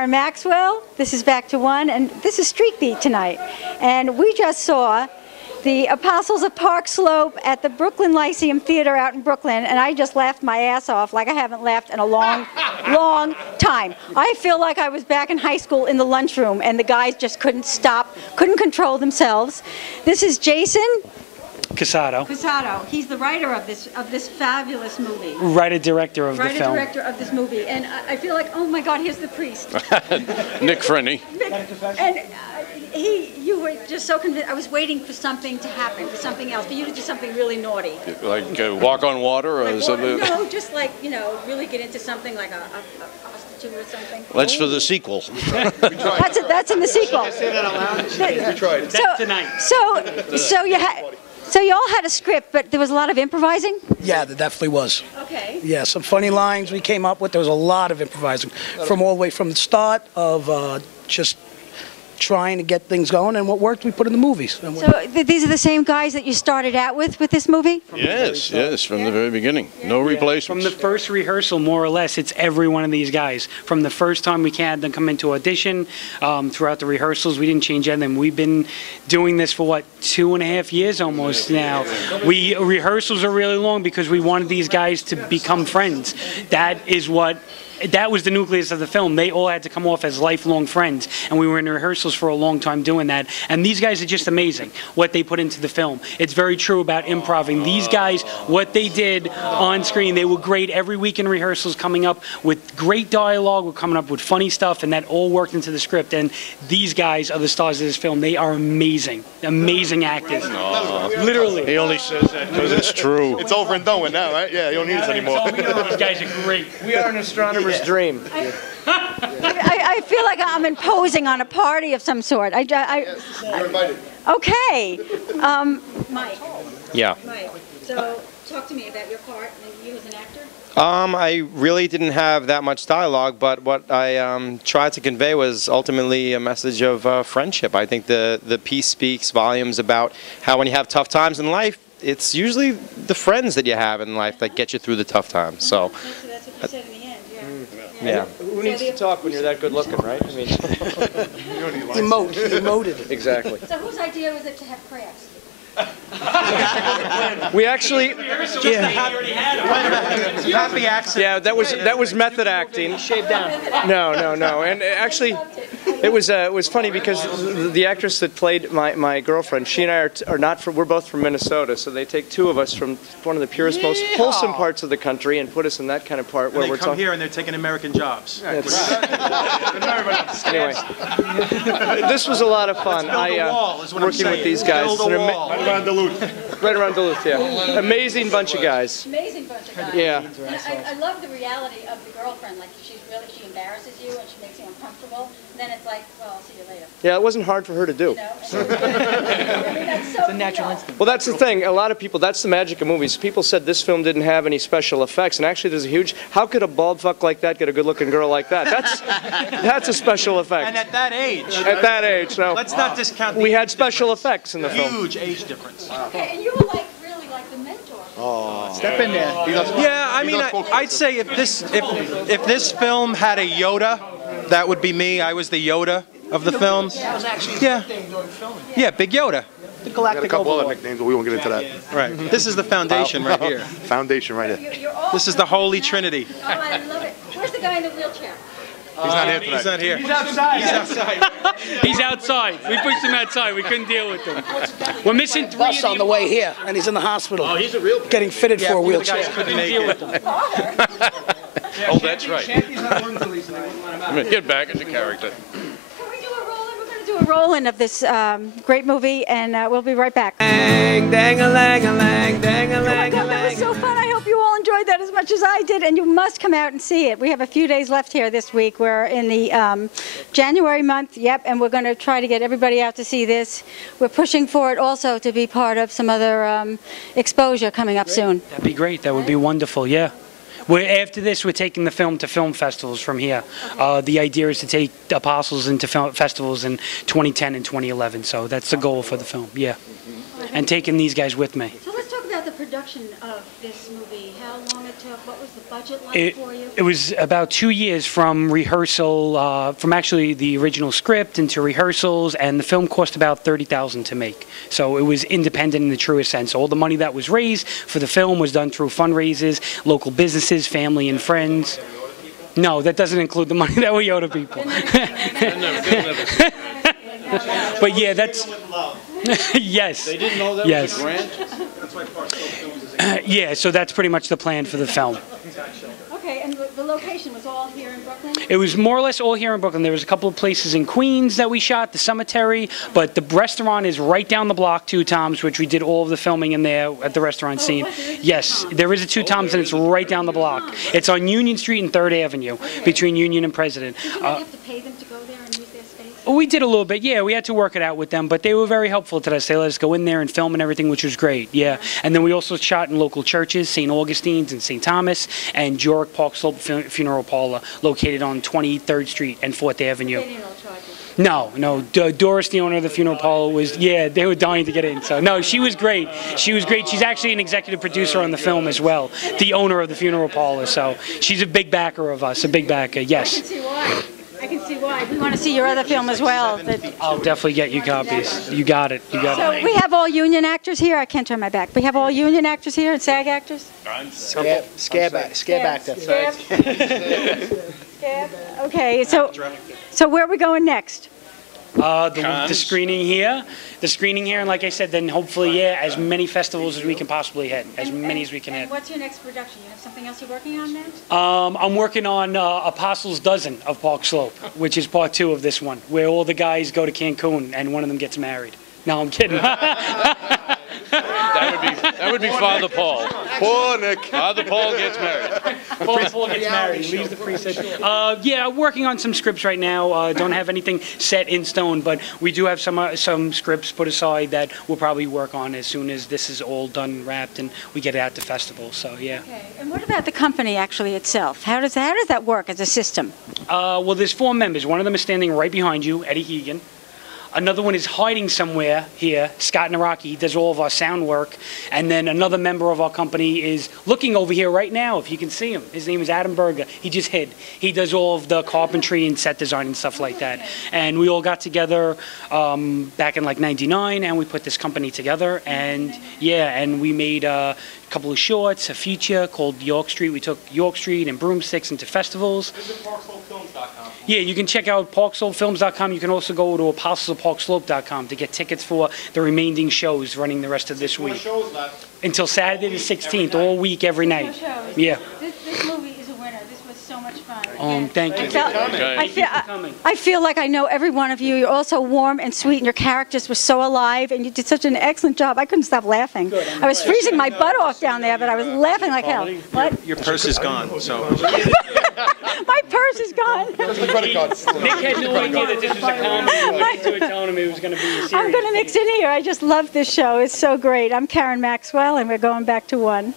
Karen Maxwell. This is Back to One, and this is Street Beat tonight. And we just saw the Apostles of Park Slope at the Brooklyn Lyceum Theater out in Brooklyn, and I just laughed my ass off like I haven't laughed in a long, long time. I feel like I was back in high school in the lunchroom, and the guys just couldn't stop, couldn't control themselves. This is Jason Casado. He's the writer of this fabulous movie. Writer-director of the film. Writer-director of this movie. And I feel like, oh my God, here's the priest. Nick Frenny. And you were just so convinced. I was waiting for something to happen, for something else, for you to do something really naughty. Like walk on water or something? No, just like, you know, really get into something like a prostitute or something. That's for the sequel. That's in the sequel. Say that out loud? We tried. That's tonight. So you all had a script, but there was a lot of improvising? Yeah, there definitely was. Okay. Yeah, some funny lines we came up with. There was a lot of improvising from all the way from the start of just trying to get things going, and what worked we put in the movies. So these are the same guys that you started out with this movie? Yes, from the very beginning. No replacements. From the first rehearsal, more or less, it's every one of these guys. From the first time we had them come into audition, throughout the rehearsals, we didn't change anything. We've been doing this for, what, 2.5 years almost now. Rehearsals are really long because we wanted these guys to become friends. That was the nucleus of the film. They all had to come off as lifelong friends, and we were in rehearsals for a long time doing that. And these guys are just amazing, what they put into the film. It's very true about improvising. These guys, what they did on screen, they were great every week in rehearsals, coming up with great dialogue, we're coming up with funny stuff, and that all worked into the script. And these guys are the stars of this film. They are amazing, amazing actors. Literally. He only says that because it's true. It's over and done with now, right? Yeah, you don't need us anymore. These guys are great. We are an astronomer's dream. I feel like I'm imposing on a party of some sort. You're invited. Okay. Mike. Yeah. Mike, so talk to me about your part and you as an actor. I really didn't have that much dialogue, but what I tried to convey was ultimately a message of friendship. I think the piece speaks volumes about how when you have tough times in life, it's usually the friends that you have in life that get you through the tough times. So. That's what you said in the end, yeah. Who needs to talk when you're that good looking, right? I mean, He emoted. Exactly. So whose idea was it to have crafts? we actually, Happy accident. yeah, that was method acting. Shaved down. No, and actually, it was funny because the actress that played my girlfriend, she and I are not from. We're both from Minnesota, so they take two of us from one of the purest, most wholesome parts of the country and put us in that kind of part where we're talking. Here and they're taking American jobs. Anyway, this was a lot of fun. Working with these guys. Right around Duluth, yeah. Amazing bunch of guys. Amazing bunch of guys. Yeah. And I love the reality of the girlfriend. Like she embarrasses you and she makes you uncomfortable. And then it's like, well, I'll see you later. Yeah, it wasn't hard for her to do. You know? That's so It's a natural instinct. Well, that's the thing. A lot of people, that's the magic of movies. People said this film didn't have any special effects, and actually there's a huge, how could a bald fuck like that get a good-looking girl like that? That's a special effect. And at that age. At that age, no. Let's not discount the We had age special difference. effects in the film. Huge age difference. Okay, and you were like really like the mentor. Step in there. Yeah, I mean, I'd say if this film had a Yoda, that would be me. I was the Yoda of the film. Yeah. Yeah, Big Yoda. We got a couple other nicknames, but we won't get into that. Right. This is the foundation right here. Foundation right here. You're all This is the Holy Trinity. Oh, I love it. Where's the guy in the wheelchair? He's not here tonight. He's not here. He's outside. He's outside. We pushed him outside. We couldn't deal with him. We're missing 3 Bus on the way here, and he's in the hospital. Oh, he's a real getting fitted for a wheelchair. Couldn't make it. Oh, that's right. Get back into character. Can we do a roll-in? We're going to do a roll-in of this great movie, and we'll be right back. Dang-a-lang-a-lang, dang-a-lang-a-lang. Oh my God, that was so fun. I hope you all enjoyed that as much as I did, and you must come out and see it. We have a few days left here this week. We're in the January month, and we're going to try to get everybody out to see this. We're pushing for it also to be part of some other exposure coming up soon. That'd be great. That would be wonderful, yeah. After this, we're taking the film to film festivals from here. The idea is to take Apostles into film festivals in 2010 and 2011, so that's the goal for the film, yeah. And taking these guys with me. So let's talk about the production of this movie, how long it took, what was the budget like for you? It was about 2 years from rehearsal, from actually the original script into rehearsals, and the film cost about $30,000 to make. So it was independent in the truest sense. All the money that was raised for the film was done through fundraisers, local businesses, family and friends. No, that doesn't include the money that we owe to people. But yeah, that's... Yes. They didn't know that yes. was a grant? Yeah, so that's pretty much the plan for the film. Okay, and the location was all here in Brooklyn? It was more or less all here in Brooklyn. There was a couple of places in Queens that we shot, the cemetery, but the restaurant is right down the block, Two Toms, which we did all of the filming in there at the restaurant scene. Yes, there is a Two Toms, and it's right down the block. It's on Union Street and 3rd Avenue, between Union and President. Did you have to pay them to go there and use their space? We did a little bit, yeah. We had to work it out with them, but they were very helpful to us. They let us go in there and film and everything, which was great, yeah. And then we also shot in local churches, St. Augustine's and St. Thomas, and Jorick Park Slope Funeral Parlor, located on 23rd Street and 4th Avenue. They didn't all charge you? No. Doris, the owner of the funeral parlor, was, yeah, they were dying to get in. So, no, she was great. She was great. She's actually an executive producer on the film as well, the owner of the funeral parlor. So, she's a big backer of us, a big backer, yes. I can see why. I can see why. We want to see your other film as well. I'll definitely get you copies. You got it. You got So it. we have all union actors here. I can't turn my back. We have all union actors here and SAG actors. Scab actor. Scab. Okay, so where are we going next? The screening here, and like I said, then hopefully, yeah, as many festivals as we can possibly hit, as many as we can And hit. what's your next production? You have something else you're working on then? I'm working on Apostles Dozen of Park Slope, which is part 2 of this one, where all the guys go to Cancun and one of them gets married. No, I'm kidding. That would be Father Paul. Poor Nick. Father Paul gets married. Paul gets married, leaves the priesthood. Yeah, working on some scripts right now. Don't have anything set in stone, but we do have some scripts put aside that we'll probably work on as soon as this is all done, wrapped, and we get it out to festivals. So yeah. Okay. And what about the company actually itself? How does that work as a system? Well, there's 4 members. One of them is standing right behind you, Eddie Hegan. Another one is hiding somewhere here, Scott Naraki. He does all of our sound work. And then another member of our company is looking over here right now, if you can see him. His name is Adam Berger. He just hid. He does all of the carpentry and set design and stuff like that. And we all got together back in like '99, and we put this company together. And yeah, and we made a couple of shorts, a feature called York Street. We took York Street and Broomsticks into festivals. Yeah, you can check out parkslopefilms.com. You can also go to apostlesofparkslope.com to get tickets for the remaining shows running the rest of this week. Until Saturday the 16th, all week, every night. Yeah. This movie is a winner. This was so much fun. Thank you. I feel like I know every one of you. You're all so warm and sweet, and your characters were so alive, and you did such an excellent job. I couldn't stop laughing. I was freezing my butt off down there, but I was laughing like hell. What? Your purse is gone, so. My purse is gone. Nick had no idea that this was a comedy. We went into it telling him it was going to be serious. I'm going to mix in here. I just love this show. It's so great. I'm Karen Maxwell, and we're going back to 1.